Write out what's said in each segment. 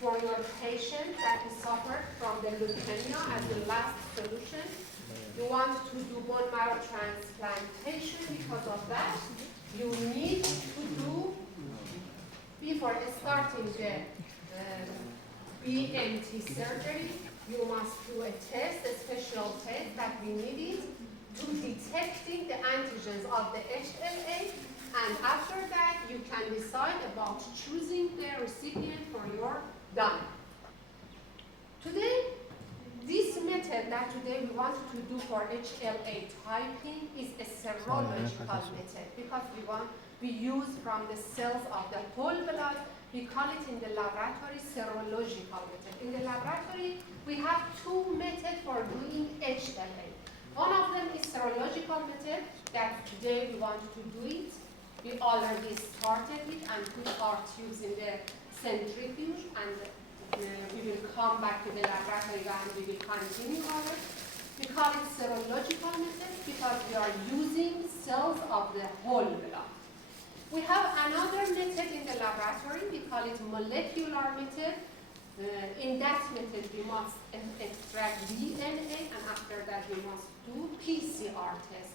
for your patient that is suffered from the leukemia as the last solution. You want to do bone marrow transplantation. Because of that, you need to do, before starting the BMT surgery, you must do a test, a special test that we needed to detecting the antigens of the HLA, and after that you can decide about choosing the recipient for your donor. Today, this method that today we want to do for HLA typing is a serological method because we use from the cells of the whole blood. We call it in the laboratory serological method. In the laboratory, we have two methods for doing HLA. One of them is serological method that today we want to do it. We already started it and put our tubes in the centrifuge, and we will come back to the laboratory and we will continue on it. We call it serological method because we are using cells of the whole blood. We have another method in the laboratory, we call it molecular method. In that method, we must extract DNA, and after that, we must do PCR test.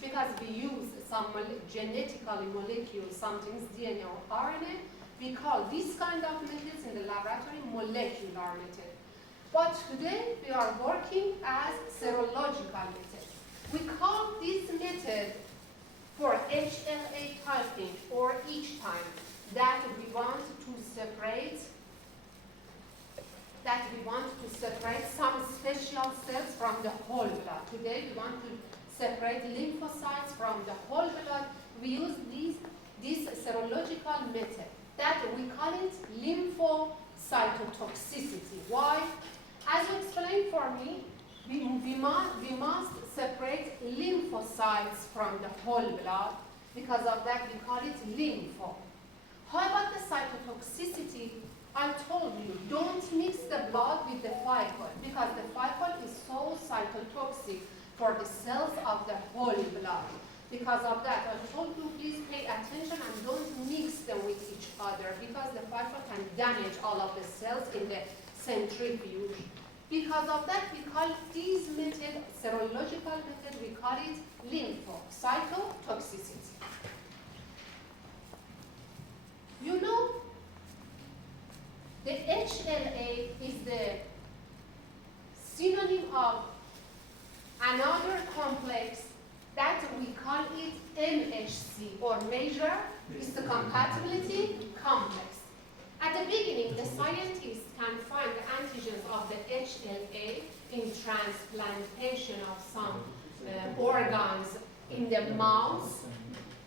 Because we use some genetically molecules, something's DNA or RNA, we call this kind of methods in the laboratory molecular method. But today, we are working as serological method. We call this method for HLA typing, or each time that we want to separate some special cells from the whole blood. Today we want to separate lymphocytes from the whole blood. We use this serological method that we call it lymphocytotoxicity. Why? As you explained for me, we must separate lymphocytes from the whole blood. Because of that, we call it lympho. How about the cytotoxicity? I told you, don't mix the blood with the fibre because the fibre is so cytotoxic for the cells of the whole blood. Because of that, I told you, please pay attention and don't mix them with each other because the fibre can damage all of the cells in the centrifuge. Because of that, we call this method, serological method, we call it lymphocytotoxicity. You know, the HLA is the synonym of another complex that we call it MHC, or major histocompatibility complex. At the beginning, the scientists can find the antigens of the HLA in transplantation of some organs in the mouse.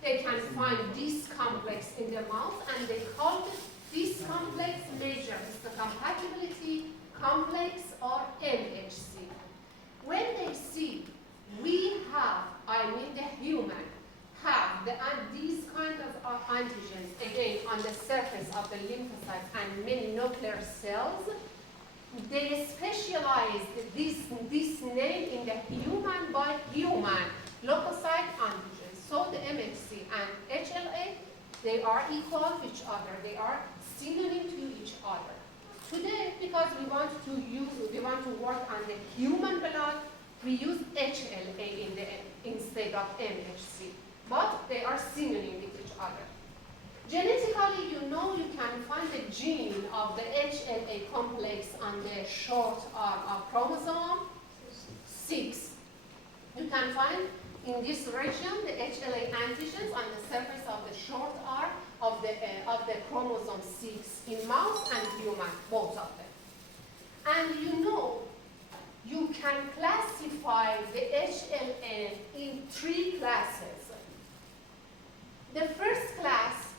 They can find this complex in the mouse, and they call this complex major histocompatibility complex, or MHC. When they see we have, the human, have these kind of antigens, again, on the surface of the lymphocytes and many nuclear cells, they specialize this name in the human by human leukocyte antigens. So the MHC and HLA, they are equal to each other. They are synonym to each other. Today, because we want to work on the human blood, we use HLA instead of MHC. But they are synonym with each other. Genetically, you can find the gene of the HLA complex on the short arm of chromosome 6. You can find in this region the HLA antigens on the surface of the short arm of the chromosome 6 in mouse and human, both of them. And you can classify the HLA in 3 classes. The first class,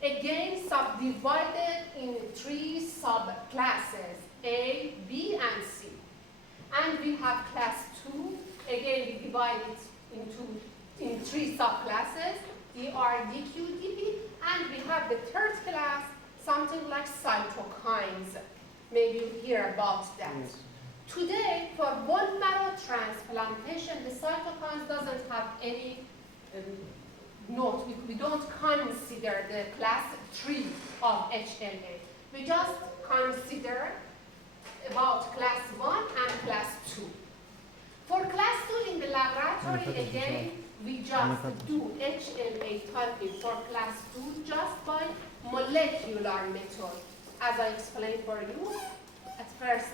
again, subdivided in 3 subclasses, A, B, and C. And we have class 2, again, we divide it in 3 subclasses, ER, DQ, DP, and we have the third class, something like cytokines. Maybe you hear about that. Yes. Today, for bone marrow transplantation, the cytokines doesn't have any note. We don't consider the class 3 of HLA. We just consider about class 1 and class 2. For class 2 in the laboratory, again, we just do HLA typing for class 2 just by molecular method. As I explained for you, at first,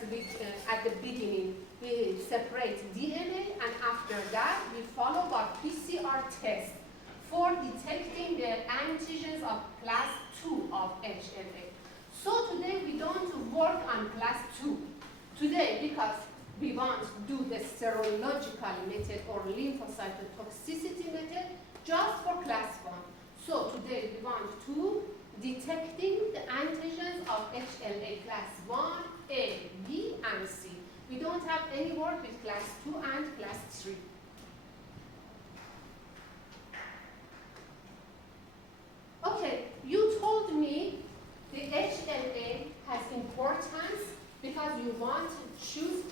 at the beginning, we separate DNA, and after that, we follow by PCR test for detecting the antigens of class 2 of HLA. So today, we don't work on class 2. Today, because we want to do the serological method or lymphocytotoxicity method just for class 1. So today, we want to detecting the antigens of HLA class 1, A, B, and C. We don't have any work with class 2 and class 3. Okay, you told me the HLA has importance because you want to choose,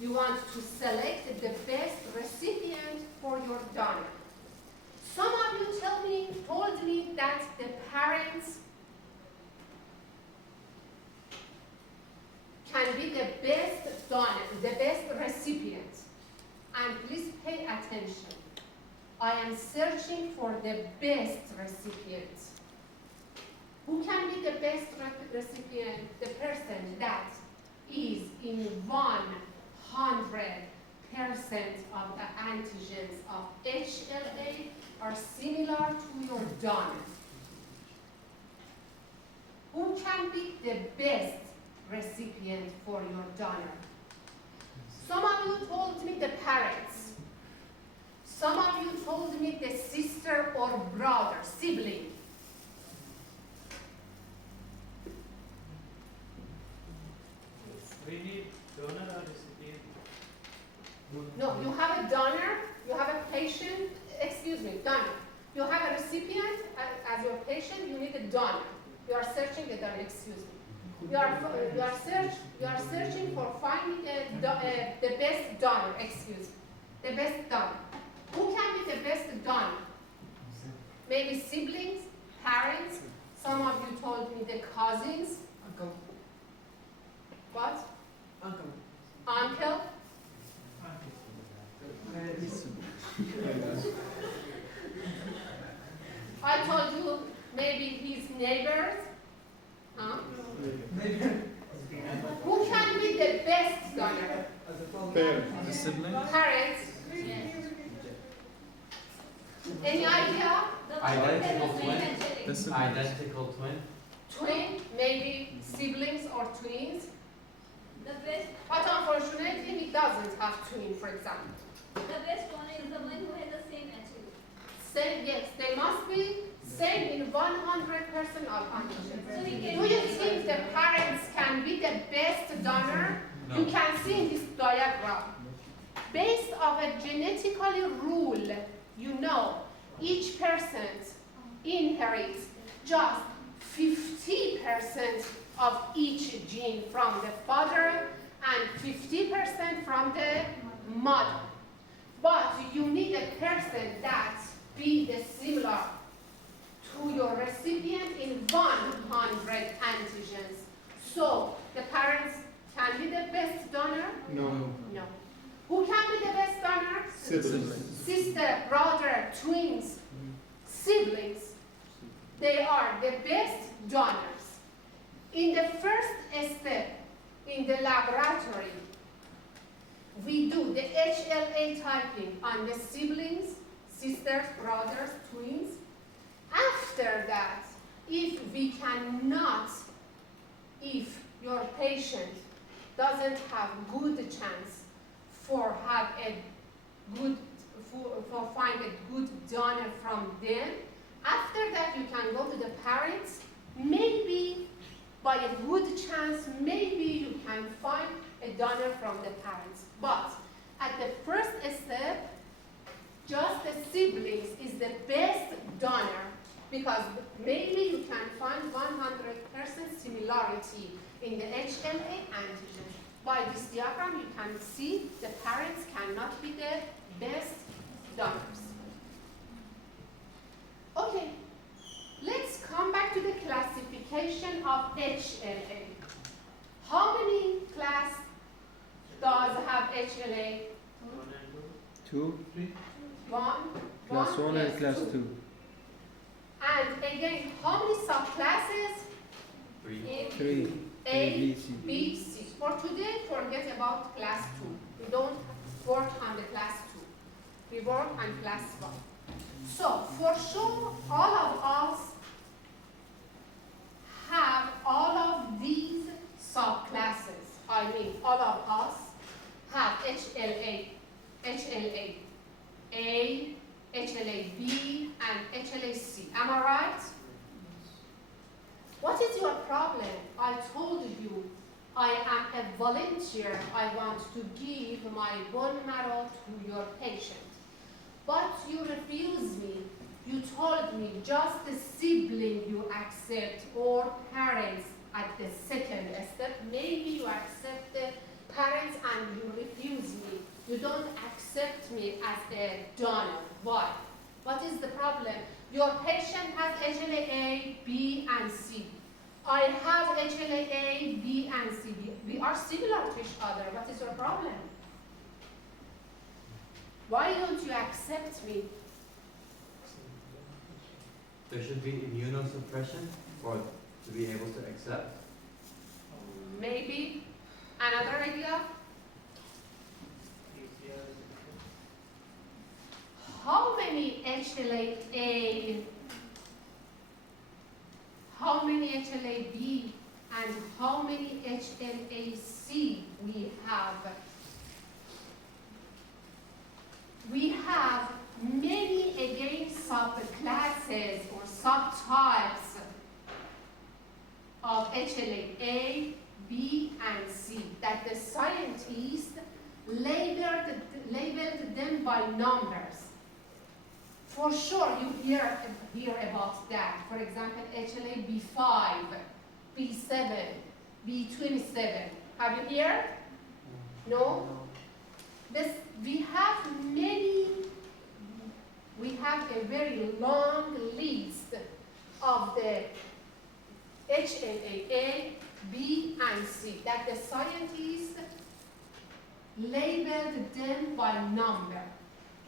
you want to select the best recipient for your donor. Some of you told me that the parents can be the best donor, the best recipient. And please pay attention. I am searching for the best recipient. Who can be the best recipient? The person that is in 100% of the antigens of HLA are similar to your donor. Who can be the best recipient for your donor? Some of you told me the parents. Some of you told me the sister or brother, sibling. We need donor or recipient? No, you have a donor, you have a patient, excuse me, donor. You have a recipient as your patient, you need a donor. You are searching the donor, excuse me. You are searching for finding the best donor, excuse me. The best donor. Who can be the best donor? Maybe siblings, parents. Some of you told me the cousins. Uncle. What? Uncle. Uncle. I told you maybe his neighbors. Huh? Who can be the best donor? Parents. The siblings? Parents. Any idea? Identical twin? The siblings. Identical twin? Twin, maybe siblings or twins. The best, But unfortunately, he doesn't have twin, for example. the best one is the one who has the same attribute. Same, yes, they must be same in 100% of antigens. So we can Do you think the parents can be the best donor? No. You can see in this diagram. Based on a genetically rule, you know, each person inherits just 50% of each gene from the father and 50% from the mother. But you need a person that be the similar to your recipient in 100 antigens. So the parents can be the best donor? No. No. Who can be the best donor? Siblings. Sister, brother, twins, siblings. They are the best donors. In the first step in the laboratory, we do the HLA typing on the siblings, sisters, brothers, twins. After that, if your patient doesn't have good chance for find a good donor from them, after that you can go to the parents. Maybe by a good chance, maybe you can find a donor from the parents. But at the first step, just the siblings is the best donor because maybe you can find 100% similarity in the HLA antigens. By this diagram, you can see the parents cannot be the best donors. Okay, let's come back to the classification of HLA. HLA? 1 and 2 One, class 1 and class two. 2. And again, how many subclasses? 3. 3 A, B, C. B, C. For today, forget about class 2. We don't work on the class 2. We work on class 1. So, for sure, all of us have all of these subclasses. I mean, all of us have HLA, HLA A, HLA B, and HLA C. Am I right? What is your problem? I told you I am a volunteer. I want to give my bone marrow to your patient. But you refused me. You told me just the sibling you accept or parents at the second step. Maybe you accept the parents and you refuse me. You don't accept me as a donor. Why? What is the problem? Your patient has HLA-A, B, and C. I have HLA-A, B, and C. We are similar to each other. What is your problem? Why don't you accept me? There should be immunosuppression for to be able to accept. Maybe another idea? PCR. How many HLA-A, how many HLA-B, and how many HLA-C we have? We have many, again, subclasses or subtypes of HLA-A, B, and C that the scientists labeled them by numbers. For sure, you hear about that. For example, HLA-B5, B7, B27. Have you heard? No? We have a very long list of the HLA-A, B, and C that the scientists labeled them by number.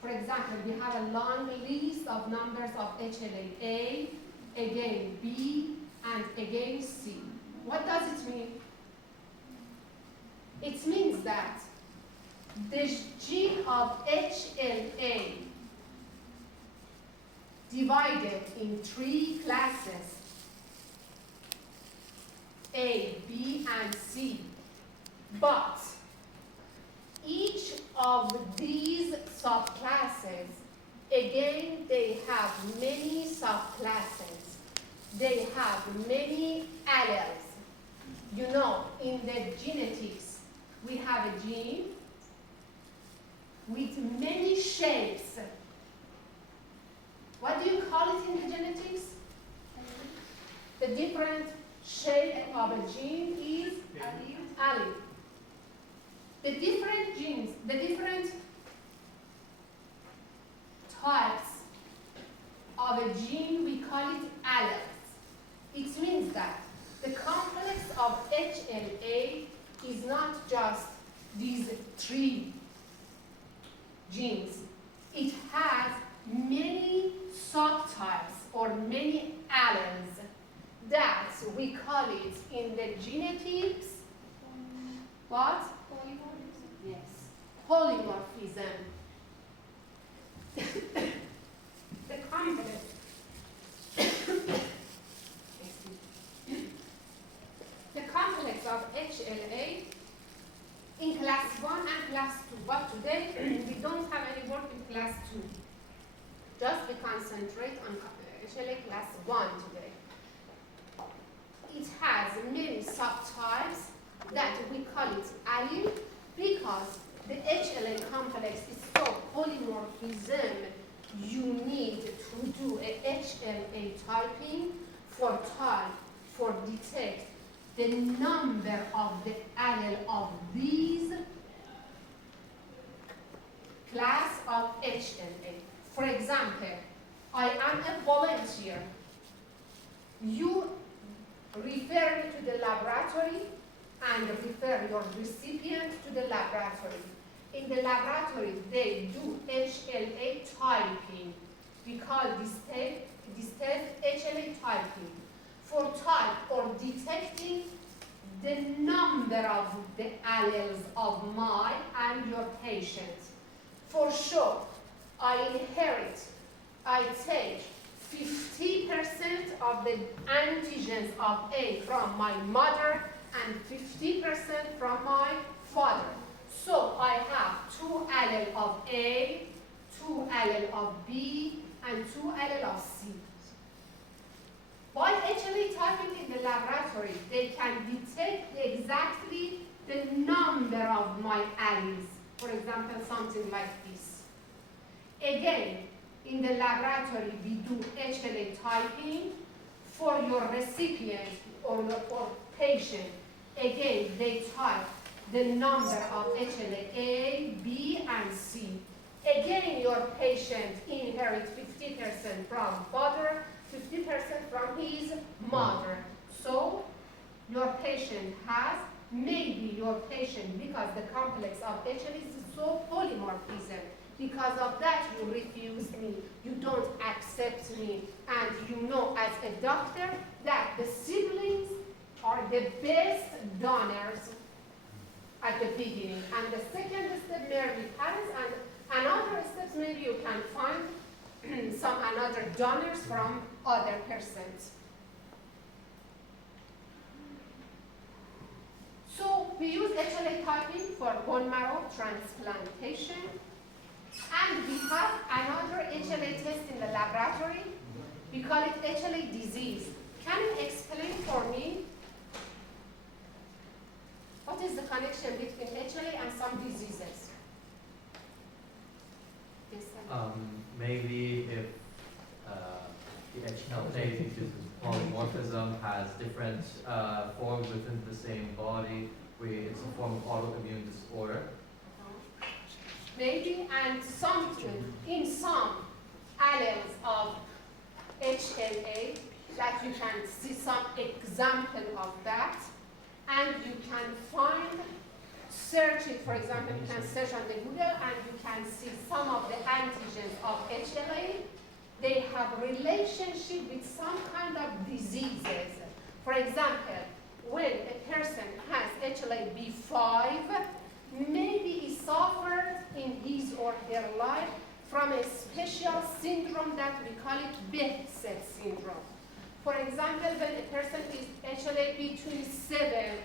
For example, we have a long list of numbers of HLA-A, again B, and again C. What does it mean? It means that the gene of HLA divided in 3 classes, A, B, and C, but each of these subclasses, again, they have many subclasses. They have many alleles. You know, in the genetics, we have a gene with many shapes. What do you call it in the genetics? The different shape of a gene is allele. The different genes, the different types of a gene, we call it alleles. It means that the complex of HLA is not just these 3 genes. It has many subtypes or many alleles that we call it in the genetics what? Yes, polymorphism. The complex the complex of HLA in class 1 and class 2. But today we don't have any work in class 2. Just we concentrate on HLA class 1 today. It has many subtypes that we call it allele because the HLA complex is so polymorphism. You need to do a HLA typing for detect the number of the allele of these class of HLA. For example, I am a volunteer. You refer me to the laboratory and refer your recipient to the laboratory. in the laboratory, they do HLA typing. We call this test HLA typing for type or detecting the number of the alleles of my and your patient. For sure, I take 50% of the antigens of A from my mother and 50% from my father. So I have 2 alleles of A, 2 alleles of B, and 2 alleles of C. By HLA typing in the laboratory, they can detect exactly the number of my alleles. For example, something like this. Again, in the laboratory, we do HLA typing for your recipient or patient. Again, they type the number of HLA A, B, and C. Again, your patient inherits 50% from father, 50% from his mother. So, your patient has, maybe your patient, because the complex of HLA is so polymorphism, because of that you refuse me, you don't accept me, and you know as a doctor that the siblings are the best donors at the beginning. And the second step may be parents, and another step maybe you can find some another donors from other persons. So we use HLA typing for bone marrow transplantation. And we have another HLA test in the laboratory. We call it HLA disease. Can you explain for me what is the connection between HLA and some diseases? Yes, sir. Maybe if the HLA, due to polymorphism, has different forms within the same body, it's a form of autoimmune disorder. Maybe, and something in some alleles of HLA that you can see some example of that, and you can find, search it, for example, you can search on the Google and you can see some of the antigens of HLA. They have relationship with some kind of diseases. For example, when a person has HLA-B5, maybe he suffered in his or her life from a special syndrome that we call it Behçet syndrome. For example, when a person is HLA-B27,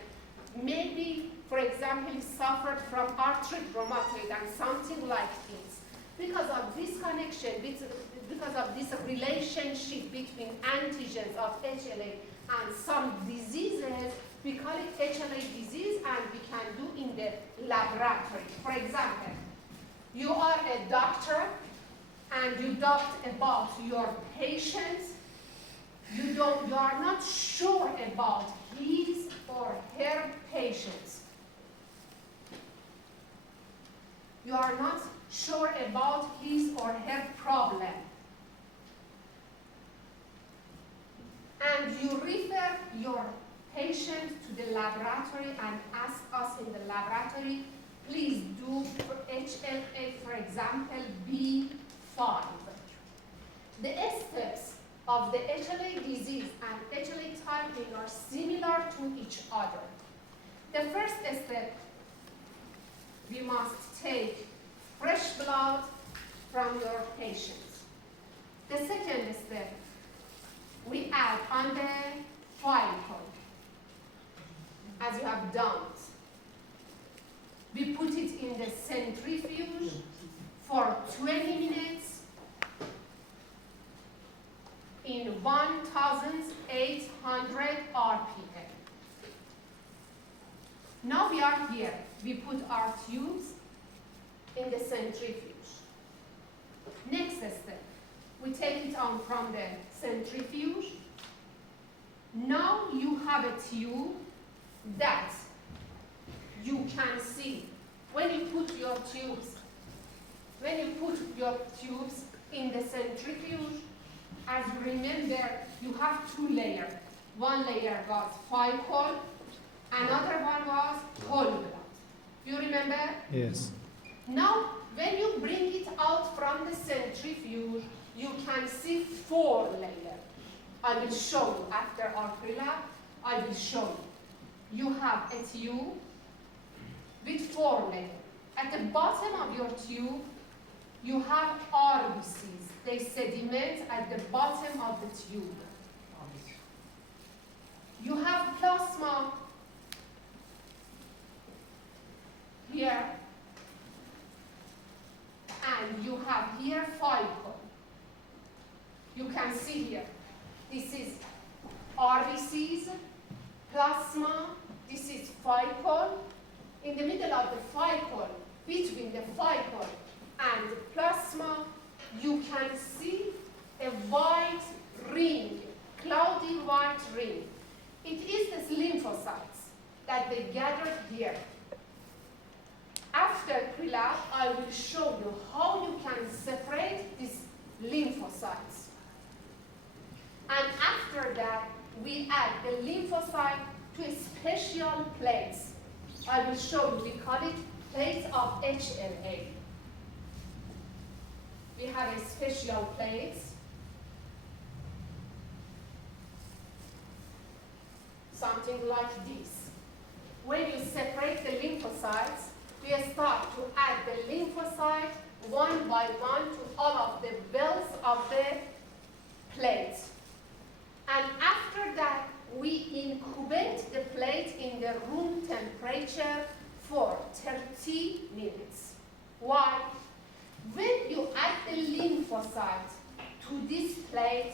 maybe, for example, he suffered from arthritis rheumatoid and something like this. Because of this connection, because of this relationship between antigens of HLA and some diseases, we call it HLA disease, and we can do in the laboratory. For example, you are a doctor and you doct about your patient. You are not sure about his or her patients. You are not sure about his or her problem. And you refer your patient to the laboratory and ask us in the laboratory, please do for HLA, for example, B5. The steps of the HLA disease and HLA typing are similar to each other. The first step, we must take fresh blood from your patients. The second step, we add on the follicle, as you have done. We put it in the centrifuge for 20 minutes in 1,800 RPM. Now we are here. We put our tubes in the centrifuge. Next step, we take it on from the centrifuge. Now you have a tube that you can see when you put your tubes in the centrifuge. As you remember, you have 2 layers. One layer was follicle, another one was whole blood. You remember? Yes. Now, when you bring it out from the centrifuge, you can see 4 layers. I will show you after our pre-lab. I will show you. You have a tube with 4 layers. At the bottom of your tube, you have RBCs. They sediment at the bottom of the tube. You have plasma here, and you have here fibril. You can see here, this is RBCs, plasma, this is fibril. In the middle of the fibril, between the fibril and the plasma, you can see a white ring, cloudy white ring. It is the lymphocytes that they gathered here. After pre-lab, I will show you how you can separate these lymphocytes. And after that, we add the lymphocyte to a special plates. I will show you, we call it plates of HLA. We have a special plates. Something like this. When you separate the lymphocytes, we start to add the lymphocyte one by one to all of the bells of the plate. And after that, we incubate the plate in the room temperature for 30 minutes. Why? When you add the lymphocyte to this plate,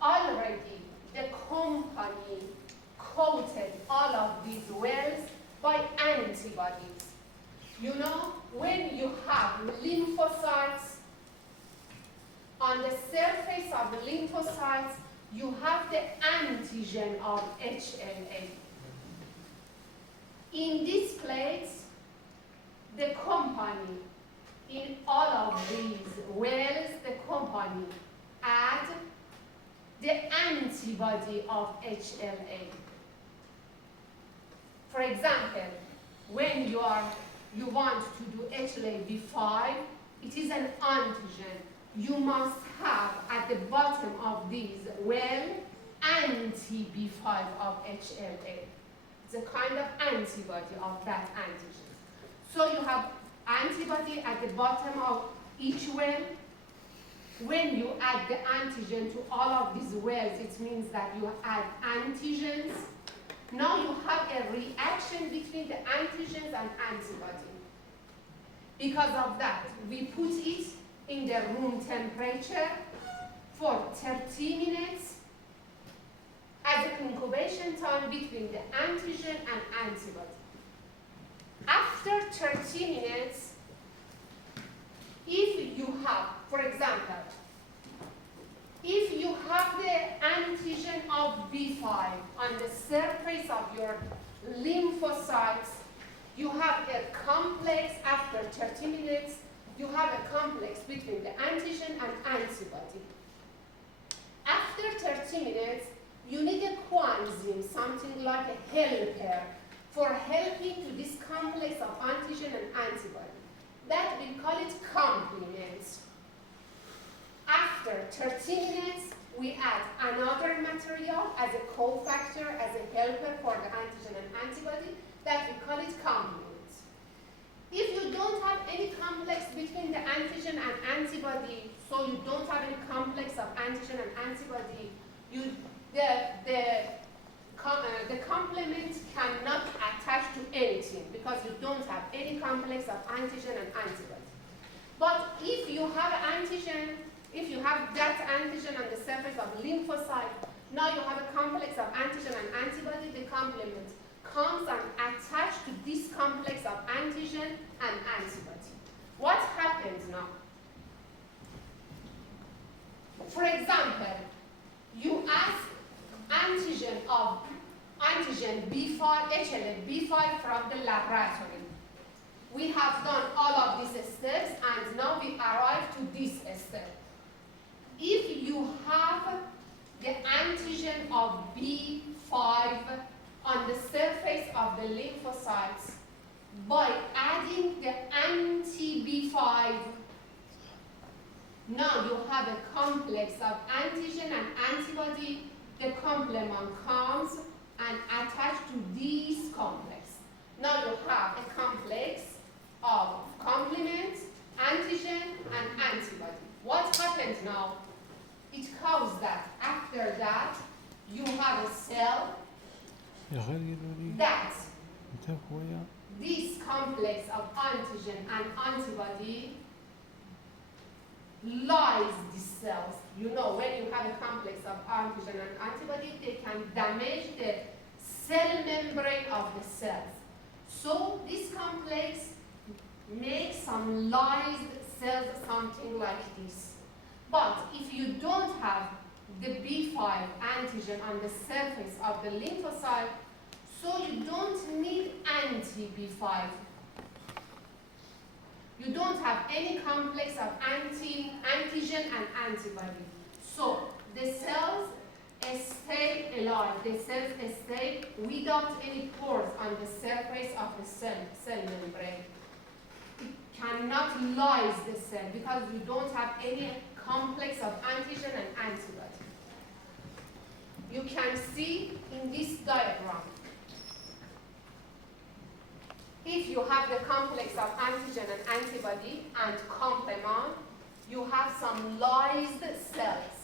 already the company coated all of these wells by antibodies. You know, when you have lymphocytes, on the surface of the lymphocytes, you have the antigen of HLA. In these plates, the company, in all of these wells, the company add the antibody of HLA. For example, when you want to do HLA-B5, it is an antigen. You must have at the bottom of these well anti-B5 of HLA. It's a kind of antibody of that antigen. So you have antibody at the bottom of each well. When you add the antigen to all of these wells, it means that you add antigens. Now you have a reaction between the antigens and antibody. Because of that, we put it in the room temperature for 30 minutes as an incubation time between the antigen and antibody. After 30 minutes, if you have, for example, if you have the antigen of B5 on the surface of your lymphocytes, you have a complex after 30 minutes, you have a complex between the antigen and antibody. After 30 minutes, you need a coenzyme, something like a helper, for helping to this complex of antigen and antibody. That we call it complement. After 30 minutes, we add another material as a cofactor, as a helper for the antigen and antibody, that we call it complement. If you don't have any complex between the antigen and antibody, so you don't have any complex of antigen and antibody, the complement cannot attach to anything because you don't have any complex of antigen and antibody. But if you have antigen, if you have that antigen on the surface of lymphocyte, now you have a complex of antigen and antibody, the complement comes and attaches to this complex of antigen and antibody. What happens now? For example, you ask antigen B5, HLA B5 from the laboratory. We have done all of these steps and now we arrive to this step. If you have the antigen of B5 on the surface of the lymphocytes, by adding the anti-B5. Now you have a complex of antigen and antibody. The complement comes and attached to this complex. Now you have a complex of complement, antigen, and antibody. What happens now? It causes that after that you have a cell that this complex of antigen and antibody lyse the cells. You know, when you have a complex of antigen and antibody, they can damage the cell membrane of the cells. So this complex makes some lysed cells, something like this. But if you don't have the B5 antigen on the surface of the lymphocyte, so you don't need anti-B5. You don't have any complex of antigen and antibody. So the cells stay alive. The cells stay without any pores on the surface of the cell membrane. It cannot lyse the cell because you don't have any complex of antigen and antibody. You can see in this diagram, if you have the complex of antigen and antibody and complement, you have some lysed cells.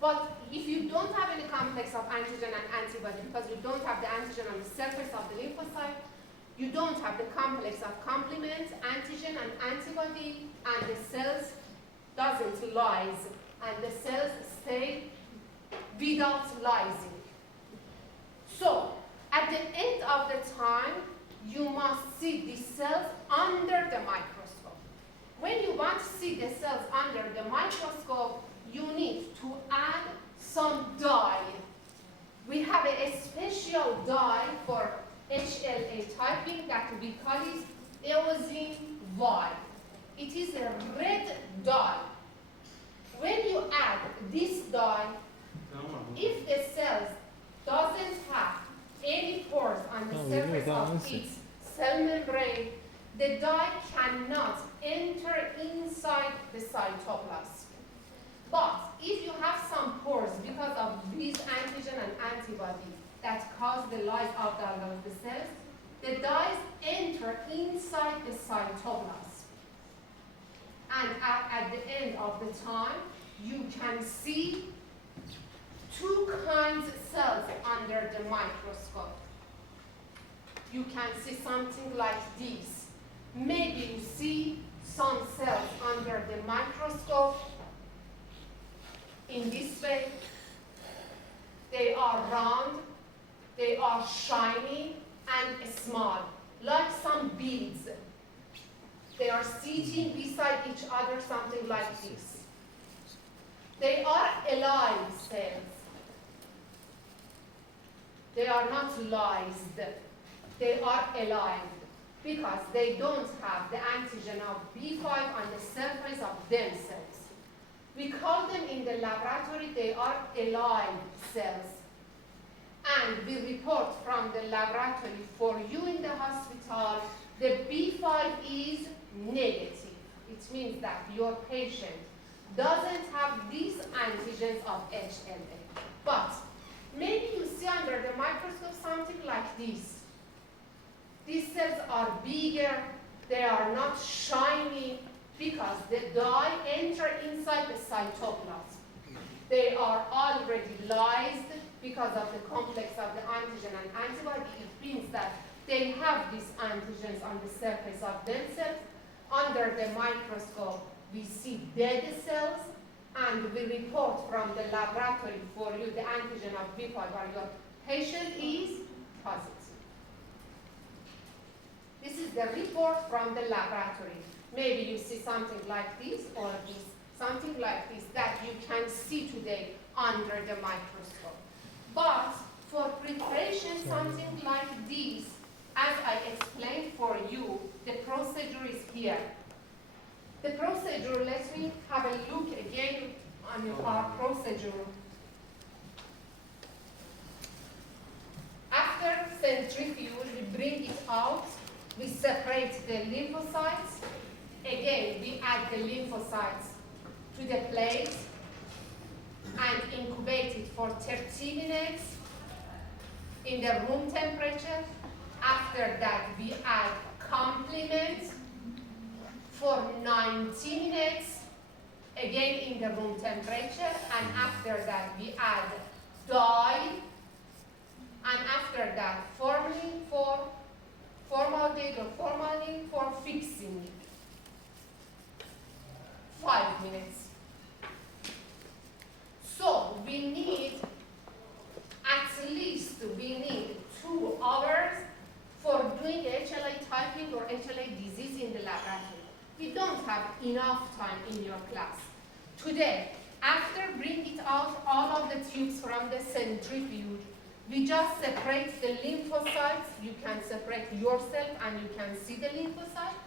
But if you don't have any complex of antigen and antibody, because you don't have the antigen on the surface of the lymphocyte, you don't have the complex of complement, antigen, and antibody, and the cells doesn't lyse, and the cells stay without lysing. So, at the end of the time, you must see the cells under the microscope. When you want to see the cells under the microscope, you need to add some dye. We have a special dye for HLA typing that we call it eosin Y. It is a red dye. When you add this dye, if the cells doesn't have any pores on the surface of its cell membrane, the dye cannot enter inside the cytoplasm. But if you have some pores because of these antigen and antibody that cause the lyse of the cells, the dyes enter inside the cytoplasm. And at the end of the time, you can see two kinds of cells under the microscope. You can see something like this. Maybe you see some cells under the microscope in this way. They are round, they are shiny and small, like some beads. They are sitting beside each other, something like this. They are alive cells. They are not lysed. They are alive because they don't have the antigen of B5 on the surface of themselves. We call them in the laboratory, they are alive cells. And we report from the laboratory for you in the hospital, the B5 is negative. It means that your patient doesn't have these antigens of HLA. But maybe you see under the microscope something like this. These cells are bigger, they are not shiny because the dye enter inside the cytoplasm. They are already lysed because of the complex of the antigen and antibody. It means that they have these antigens on the surface of themselves. Under the microscope, we see dead cells, and we report from the laboratory for you the antigen of B5 or your patient is positive. This is the report from the laboratory. Maybe you see something like this or this, something like this that you can see today under the microscope. But for preparation, something like this, as I explained for you, the procedure is here. The procedure, let me have a look again on our procedure. After centrifuge, we bring it out we separate the lymphocytes. Again, we add the lymphocytes to the plate and incubate it for 30 minutes in the room temperature. After that, we add complement for 90 minutes, again in the room temperature, and after that, we add dye, and after that, formalin for formaldehyde or formalin for fixing it. 5 minutes. So we need, at least we need 2 hours for doing HLA typing or HLA disease in the laboratory. We don't have enough time in your class. Today, after bringing out all of the tubes from the centrifuge, we just separate the lymphocytes. You can separate yourself and you can see the lymphocyte.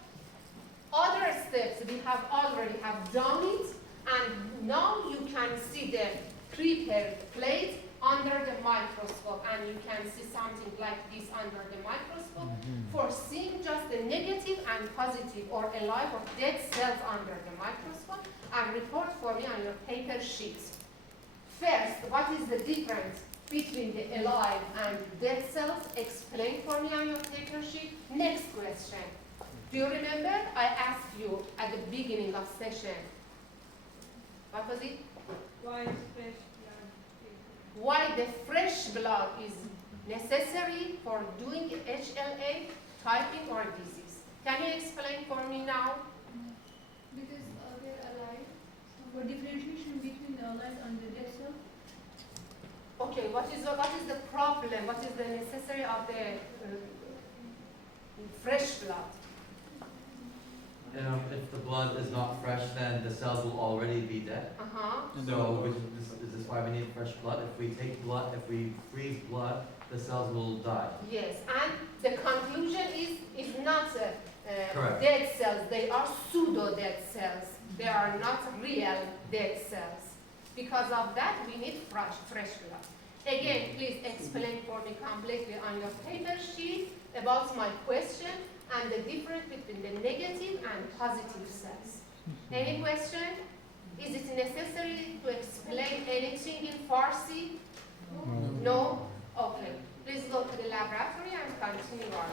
Other steps we have already done it, and now you can see the prepared plate under the microscope, and you can see something like this under the microscope for seeing just the negative and positive or alive or dead cells under the microscope, and report for me on your paper sheets. First, what is the difference between the alive and dead cells? Explain for me on your paper sheet. Next question. Do you remember I asked you at the beginning of session, what was it? Why is fresh blood? Why the fresh blood is necessary for doing HLA typing or disease. Can you explain for me now? Because they're alive. For differentiation between the alive and the dead cell. Okay, what is the problem? What is the necessary of the fresh blood? If the blood is not fresh, then the cells will already be dead. So, is this why we need fresh blood? If we take blood, if we freeze blood, the cells will die. Yes, and the conclusion is not Correct. dead cells. They are pseudo-dead cells. They are not real dead cells. Because of that, we need fresh blood. Again, please explain for me completely on your paper sheet about my question and the difference between the negative and positive cells. Any question? Is it necessary to explain anything in Farsi? No? Okay. Please go to the laboratory and continue on.